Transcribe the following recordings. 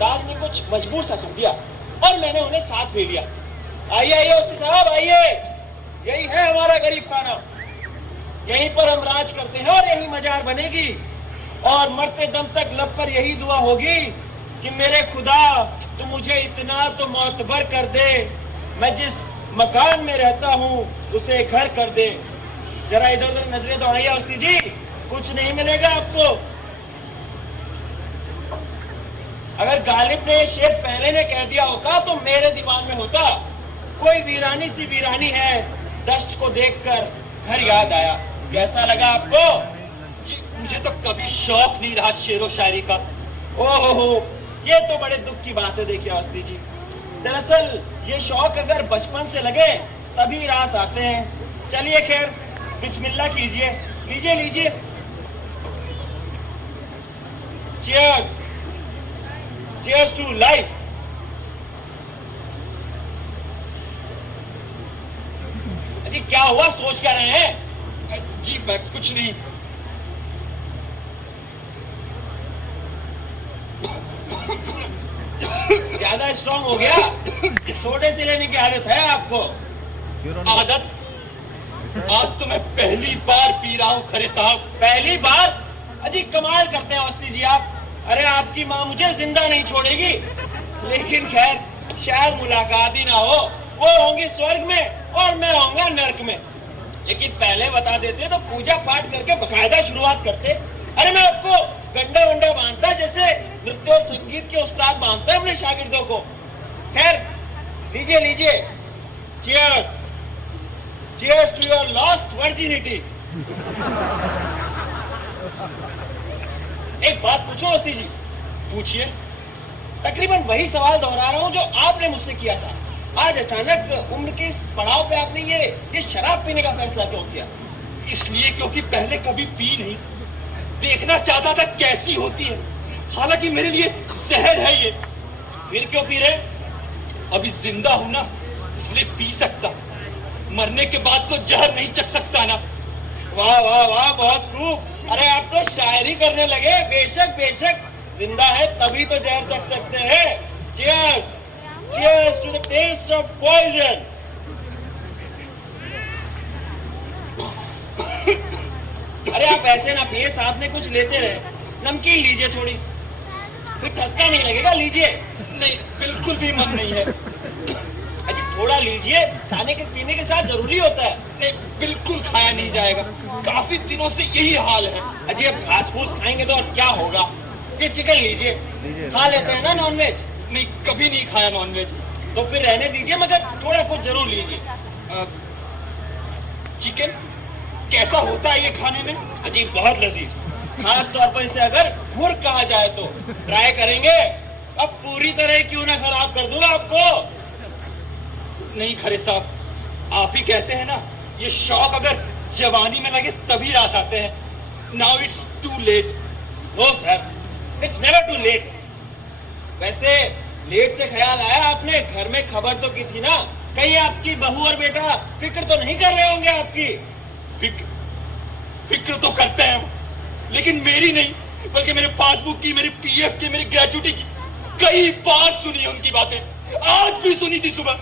अंदाज ने कुछ मजबूर सा कर दिया और मैंने उन्हें साथ ले लिया। आइए आइए उस्ती साहब आइए, यही है हमारा गरीब खाना, यहीं पर हम राज करते हैं और यही मजार बनेगी और मरते दम तक लब पर यही दुआ होगी कि मेरे खुदा तू मुझे इतना तो मोतबर कर दे, मैं जिस मकान में रहता हूँ उसे घर कर दे। जरा इधर उधर नजरें दौड़ाइए उस्ती जी, कुछ नहीं मिलेगा आपको। अगर गालिब ने शेर पहले ने कह दिया होता तो मेरे दीवान में होता। कोई वीरानी सी वीरानी है, दश्त को देखकर घर याद आया। कैसा लगा आपको? जी मुझे तो कभी शौक नहीं रहा शेरो शायरी का। ओहो, ये तो बड़े दुख की बात है। देखिए उस्ती जी, दरअसल ये शौक अगर बचपन से लगे तभी रास आते हैं। चलिए खैर बिस्मिल्लाह कीजिए, लीजिए लीजिए। Cheers, cheers to life. अजी क्या हुआ, सोच क्या रहे हैं? जी मैं कुछ नहीं। ज्यादा स्ट्रांग हो गया, सोडे से लेने की आदत है आपको? आदत? आज तो मैं पहली बार पी रहा हूँ खरे साहब। पहली बार? अजी कमाल करते हैं उस्ती जी आप। अरे आपकी माँ मुझे जिंदा नहीं छोड़ेगी, लेकिन खैर शायद मुलाकात ही ना हो। वो होंगी स्वर्ग में और मैं होऊंगा नर्क में। लेकिन पहले बता देते तो पूजा पाठ करके बकायदा शुरुआत करते। अरे मैं आपको गंडा वंडा बांधता जैसे नृत्य और संगीत के उस्ताद बांधते हैं अपने शागिर्दों को। खैर लीजिए लीजिए, cheers, cheers to your lost virginity. एक बात पूछो उस्ती जी। पूछिए। तकरीबन वही सवाल दोहरा रहा हूँ जो आपने मुझसे किया था। आज अचानक उम्र के इस पड़ाव पे आपने ये शराब पीने का फैसला क्यों किया? इसलिए क्योंकि पहले कभी पी नहीं, देखना चाहता था कैसी होती है। हालांकि मेरे लिए जहर है ये। फिर क्यों पी रहे? अभी जिंदा हूं ना, इसलिए पी सकता। मरने के बाद तो जहर नहीं चख सकता ना। वाह वाह वाह, बहुत खूब। अरे आप तो शायरी करने लगे। बेशक बेशक, जिंदा है तभी तो जहर चख सकते हैं। Cheers, cheers to the taste of poison. अरे आप ऐसे ना पिए, साथ में कुछ लेते रहे। नमकीन लीजिए थोड़ी, फिर ठसका नहीं लगेगा। लीजिए। नहीं, बिल्कुल भी मन नहीं है। अजी थोड़ा लीजिए, खाने के पीने के साथ जरूरी होता है। नहीं, बिल्कुल खाया नहीं जाएगा, काफी दिनों से यही हाल है। अजी अब घास फूस खाएंगे तो और क्या होगा? ये चिकन लीजिए, खा लेते हैं ना नॉनवेज? नहीं, कभी नहीं खाया नॉनवेज। तो फिर रहने दीजिए, मगर थोड़ा कुछ जरूर लीजिए। चिकन कैसा होता है ये खाने में? अजी बहुत लजीज, खास तौर पर इसे अगर मुर्ग कहा जाए तो। ट्राई करेंगे? अब पूरी तरह क्यों ना खराब कर दूंगा आपको। नहीं खरे साहब, आप ही कहते हैं ना, ये शौक अगर जवानी में लगे तभी रास आते हैं। Now it's too late. No sir, it's never too late. वैसे लेट से ख्याल आया, आपने घर में खबर तो की थी ना? कहीं आपकी बहू और बेटा फिक्र तो नहीं कर रहे होंगे आपकी? फिक्र तो करते हैं, लेकिन मेरी नहीं, बल्कि मेरे पासबुक की, मेरे पीएफ की, मेरी ग्रेजुटी की। कई बार सुनी है उनकी बातें, आज भी सुनी थी सुबह।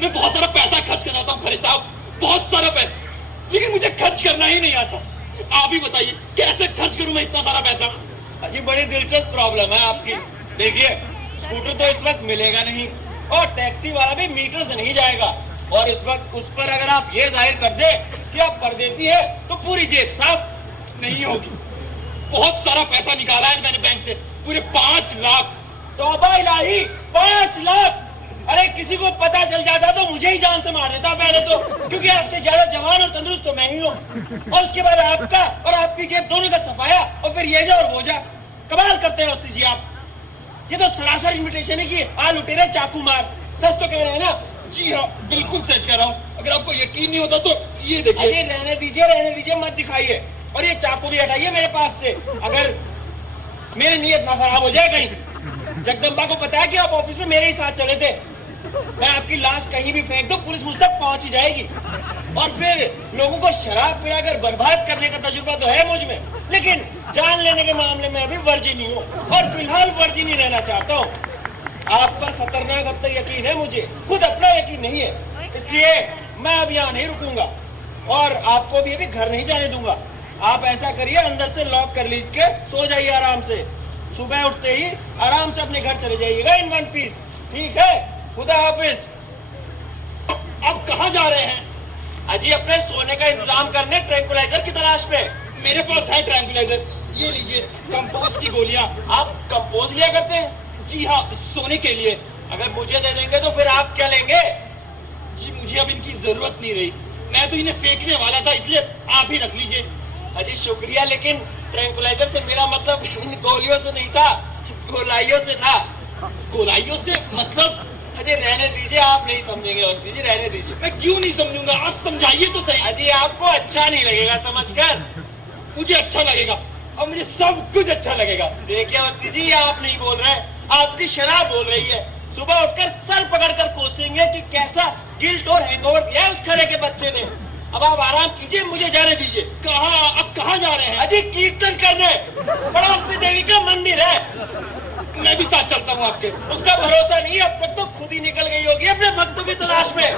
मैं बहुत सारा पैसा खर्च कर जाता हूँ खरे साहब, बहुत सारा पैसा, लेकिन मुझे खर्च करना ही नहीं आता। आप ही बताइए कैसे खर्च करूं मैं इतना सारा पैसा? अजी बड़ी दिलचस्प प्रॉब्लम है आपकी। देखिए, स्कूटर तो इस वक्त मिलेगा नहीं और टैक्सी वाला भी मीटर से नहीं जाएगा, और इस वक्त उस पर अगर आप ये जाहिर कर दे कि आप परदेसी है तो पूरी जेब साफ नहीं होगी। बहुत सारा पैसा निकाला है मैंने बैंक से, पूरे 5 लाख। तौबा इलाही, 5 लाख! अरे किसी को पता चल जाता तो मुझे ही जान से मार देता पहले तो, क्योंकि आपसे ज्यादा जवान और तंदुरुस्त तो मैं ही हूँ। और उसके बाद आपका और आपकी जेब दोनों का सफाया, और फिर ये जा और वो जा। कमाल करते हैं उस्ती जी आप। ये तो सरासर इन्विटेशन है कि आ लुटेरे चाकू मार। सच तो कह रहे हैं ना? जी हाँ, बिल्कुल सच कह रहा हूँ। अगर आपको यकीन नहीं होता तो ये देखिए। अरे रहने दीजिए, मत दिखाइए। और ये चाकू भी हटाइए मेरे पास से, अगर मेरी नीयत ना खराब हो जाए कहीं। जगदम्बा को पता है कि आप ऑफिस में मेरे ही साथ चले थे। मैं आपकी लाश कहीं भी फेंक दो, पुलिस मुझ तक पहुंच ही जाएगी। और फिर लोगों को शराब पिलाकर बर्बाद करने का तजुर्बा तो है मुझ में, लेकिन जान लेने के मामले में अभी वर्जिन ही हूँ और फिलहाल वर्जिन ही रहना चाहता हूँ। आप पर खतरनाक हद तक यकीन है मुझे, खुद अपना यकीन नहीं है, इसलिए मैं अब यहाँ नहीं रुकूंगा और आपको भी अभी घर नहीं जाने दूंगा। आप ऐसा करिए, अंदर से लॉक कर लीजिए, सो जाइए आराम से, सुबह उठते ही आराम से अपने घर चले जाइएगा इन वन पीस, ठीक है? खुदा हाफिज। आप कहाँ जा रहे हैं? अजी अपने सोने का इंतजाम करने ट्रैंकुलाइजर की तलाश पे। मेरे पास है ट्रैंकुलाइजर, ये लीजिए कंपोज की गोलियां। आप कंपोज लिया करते हैं? जी हाँ, सोने के लिए। अगर मुझे दे देंगे तो फिर आप क्या लेंगे? जी मुझे अब इनकी जरूरत नहीं रही, मैं तो इन्हें फेंकने वाला था, इसलिए आप ही रख लीजिए। अजी शुक्रिया, लेकिन ट्रैंकुलाइजर से मेरा मतलब इन गोलियों से नहीं था, गोलाइयों से था। गोलाइयों से मतलब? अजी रहने दीजिए, आप नहीं समझेंगे वस्ती जी, रहने दीजिए। मैं क्यों नहीं समझूंगा, आप समझाइए तो सही। अजी आपको अच्छा नहीं लगेगा समझकर। मुझे अच्छा लगेगा और मुझे सब कुछ अच्छा लगेगा। देखिए वस्ती जी, आप नहीं बोल रहे, आपकी शराब बोल रही है। सुबह उठकर सर पकड़कर कोसेंगे कि कैसा गिल्ट और हैंगओवर दिया है उस खरे के बच्चे ने। अब आप आराम कीजिए, मुझे जाने दीजिए। कहाँ? अब कहाँ जा रहे हैं? अजी कीर्तन करने, पड़ोस में देवी का मंदिर है। मैं भी साथ चलता हूँ आपके। उसका भरोसा नहीं, अब तक तो खुद ही निकल गई होगी अपने भक्तों की तलाश में।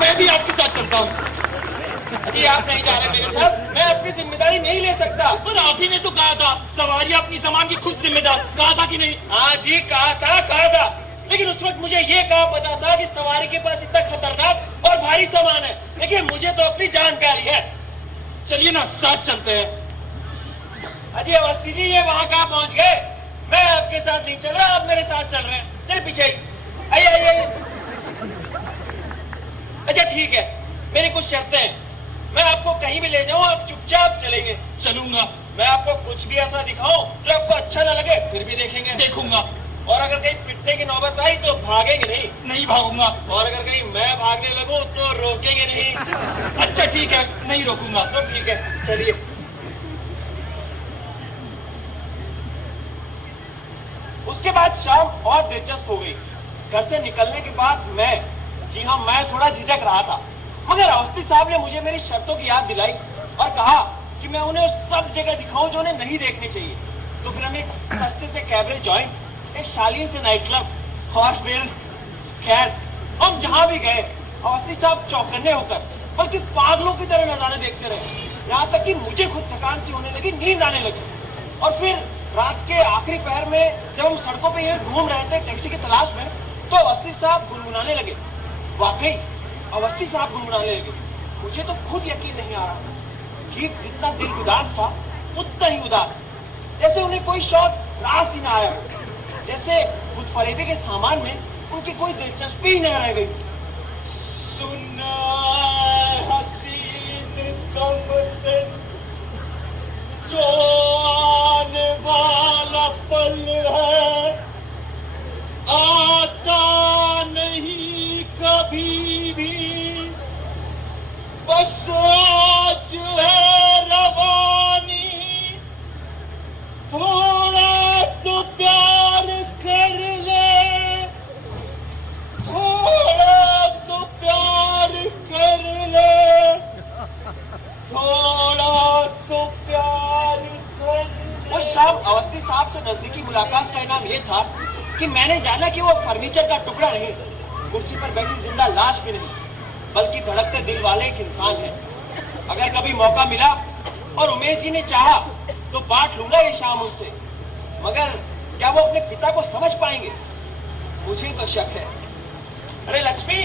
मैं भी आपके साथ चलता हूँ। अजी आप नहीं जा रहे मेरे साथ, मैं अपनी जिम्मेदारी नहीं ले सकता। पर आप ही ने तो कहा था सवारी अपनी सामान की खुद जिम्मेदार, कहा था कि नहीं? हाँ जी कहा था, लेकिन उस वक्त मुझे ये कहा पता था कि सवारी के पास इतना खतरनाक और भारी सामान है, लेकिन मुझे तो अपनी जान प्यारी है। चलिए ना साथ चलते हैं। अजी अवस्थी जी, ये वहाँ कहाँ पहुँच गए? मैं आपके साथ नहीं चल रहा, आप मेरे साथ चल रहे हैं। चल पीछे आइए। अच्छा ठीक है, मेरी कुछ शर्तें हैं। मैं आपको कहीं भी ले जाऊं, आप चुपचाप चलेंगे। चलूंगा। मैं आपको कुछ भी ऐसा दिखाऊं जो आपको अच्छा ना लगे, फिर भी देखेंगे। देखूंगा। और अगर कहीं पिटने की नौबत आई तो भागेंगे नहीं? नहीं भागूंगा। और अगर कहीं मैं भागने लगूं तो रोकेंगे नहीं? अच्छा ठीक है, नहीं रोकूंगा। तो ठीक है, चलिए। उसके बाद शाम और दिलचस्प हो गई। घर से निकलने के बाद मैं थोड़ा झिझक रहा था, मगर अवस्थी साहब ने मुझे मेरी शर्तों की याद दिलाई और कहा कि मैं उन्हें उस सब जगह दिखाऊं जो उन्हें नहीं देखनी चाहिए। तो फिर हम एक सस्ते से कैबरे जॉइंट, एक शालीन से नाइट क्लब और फिर खैर हम जहां भी गए अवस्थी साहब चौकन्ने होकर बल्कि पागलों की तरह नजारे देखते रहे। यहाँ तक कि मुझे खुद थकान सी होने लगी, नींद आने लगी। और फिर रात के आखिरी पहर में जब हम सड़कों पे घूम रहे थे टैक्सी की तलाश में, तो अवस्थी साहब गुनगुनाने लगे। वाकई अवस्थी साहब गुनगुनाने लगे। मुझे तो खुद यकीन नहीं आ रहा, गीत जितना दिल उदास था उतना ही उदास, जैसे उन्हें कोई शौक रास ही ना आया, जैसे खुदफरेबी के सामान में उनकी कोई दिलचस्पी ही न रह गई। सुना हसीन तुमसे जो आने वाला पल है, आता नहीं कभी भी, बस आज है रवानी, थोड़ा तो प्यार कर ले, थोड़ा तो प्यार कर ले, थोड़ा तो प्यार कर ले। उस शाम अवस्थी साहब से नजदीकी मुलाकात का इनाम यह था कि मैंने जाना कि वो फर्नीचर का टुकड़ा नहीं, कुर्सी पर बैठी जिंदा लाश भी नहीं, बल्कि धड़कते दिल वाले एक इंसान है। अगर कभी मौका मिला और उमेश जी ने चाहा तो बांट लूंगा ये शाम उनसे, मगर क्या वो अपने पिता को समझ पाएंगे? मुझे तो शक है। अरे लक्ष्मी,